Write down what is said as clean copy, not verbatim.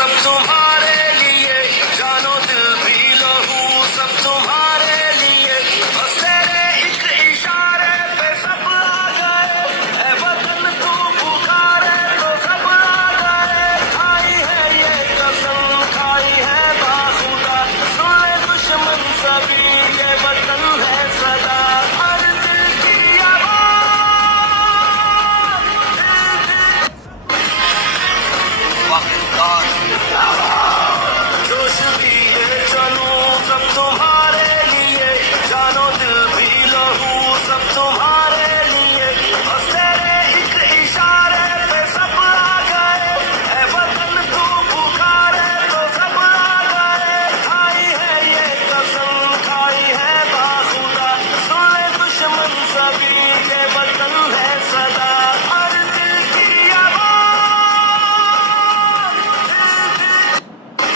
सब तुम्हारे लिए, जानो दिल भी लहू सब तुम्हारे लिए, बस तेरे एक इशारे पे सब आ गए, ऐ वतन तू पुकारे तो सब आ गए, खाई है ये कसम खाई है बाखुदा, सुन ले दुश्मन सभी ये वतन है सदा, हर दिल की आवाज़ पाकिस्तान।